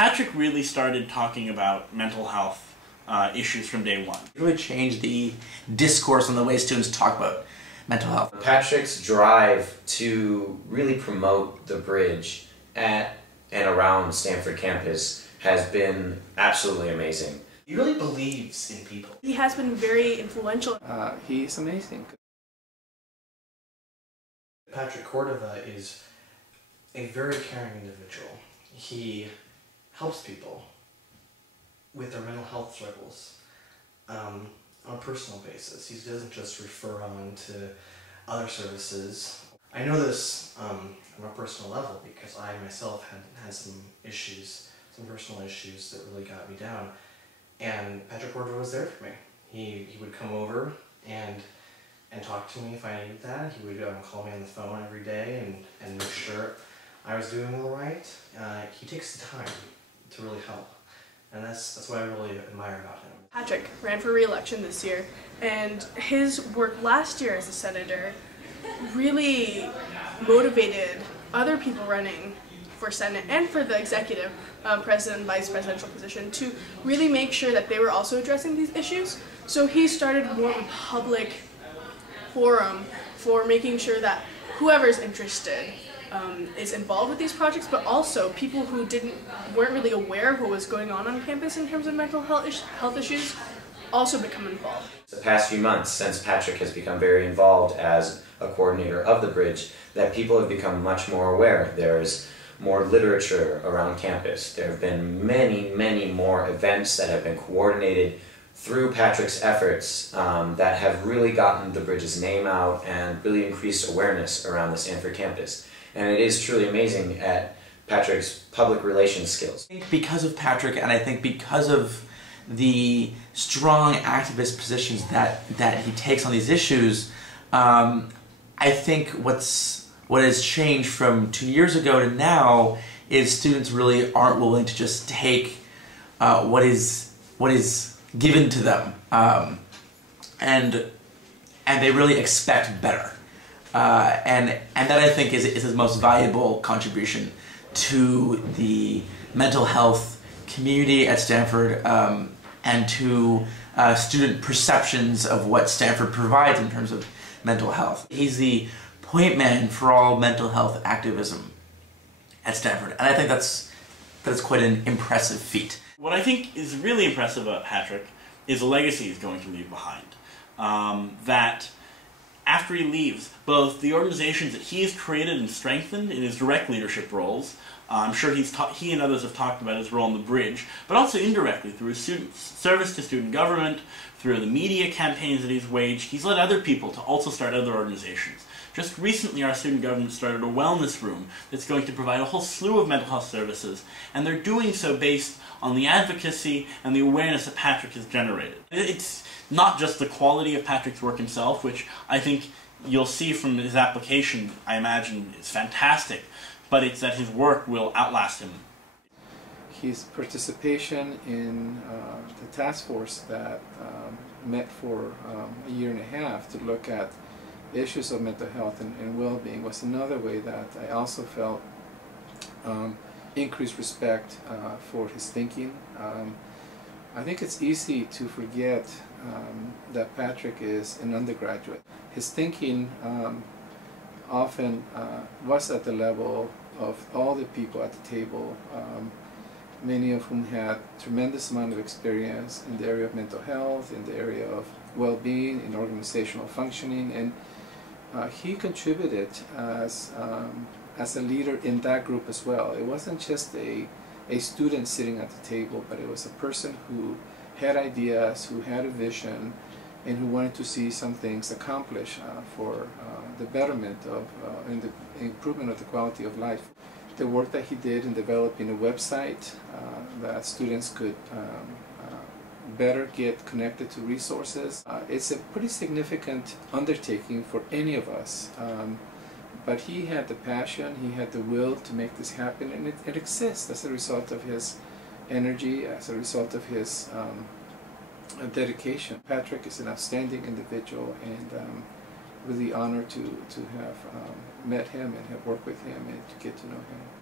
Patrick really started talking about mental health issues from day one. It really changed the discourse on the way students talk about mental health. Patrick's drive to really promote the bridge at and around Stanford campus has been absolutely amazing. He really believes in people. He has been very influential. He's amazing. Patrick Cordova is a very caring individual. He helps people with their mental health struggles on a personal basis. He doesn't just refer on to other services. I know this on a personal level because I myself had some issues, some personal issues that really got me down. And Patrick Cordova was there for me. He would come over and talk to me if I needed that. He would call me on the phone every day and make sure I was doing all right. He takes the time to really help. And that's what I really admire about him. Patrick ran for re-election this year, and his work last year as a senator really motivated other people running for Senate and for the executive president and vice presidential position to really make sure that they were also addressing these issues. So he started more of a public forum for making sure that whoever's interested is involved with these projects, but also people who weren't really aware of what was going on campus in terms of mental health issues also become involved. The past few months, since Patrick has become very involved as a coordinator of the bridge, that people have become much more aware. There's more literature around campus. There have been many, many more events that have been coordinated through Patrick's efforts that have really gotten the bridge's name out and really increased awareness around the Stanford campus. And it is truly amazing at Patrick's public relations skills. Because of Patrick, and I think because of the strong activist positions that he takes on these issues, I think what has changed from 2 years ago to now is students really aren't willing to just take what is given to them, and they really expect better. And that I think is his most valuable contribution to the mental health community at Stanford, and to student perceptions of what Stanford provides in terms of mental health. He's the point man for all mental health activism at Stanford, and I think that's quite an impressive feat. What I think is really impressive about Patrick is the legacy he's going to leave behind. That after he leaves, both the organizations that he has created and strengthened in his direct leadership roles, I'm sure he and others have talked about his role on the bridge, but also indirectly through his service to student government, through the media campaigns that he's waged. He's led other people to also start other organizations. Just recently our student government started a wellness room that's going to provide a whole slew of mental health services, and they're doing so based on the advocacy and the awareness that Patrick has generated. It's not just the quality of Patrick's work himself, which I think you'll see from his application, I imagine, is fantastic, but it's that his work will outlast him. His participation in the task force that met for a year and a half to look at issues of mental health and well-being was another way that I also felt increased respect for his thinking. I think it's easy to forget that Patrick is an undergraduate. His thinking often was at the level of all the people at the table, many of whom had tremendous amount of experience in the area of mental health, in the area of well-being, in organizational functioning, and he contributed as a leader in that group as well. It wasn't just a student sitting at the table, but it was a person who had ideas, who had a vision, and who wanted to see some things accomplished for the betterment of and the improvement of the quality of life. The work that he did in developing a website that students could better get connected to resources. It's a pretty significant undertaking for any of us, but he had the passion, he had the will to make this happen, and it exists as a result of his energy, as a result of his dedication. Patrick is an outstanding individual, and really honored to have met him and have worked with him and to get to know him.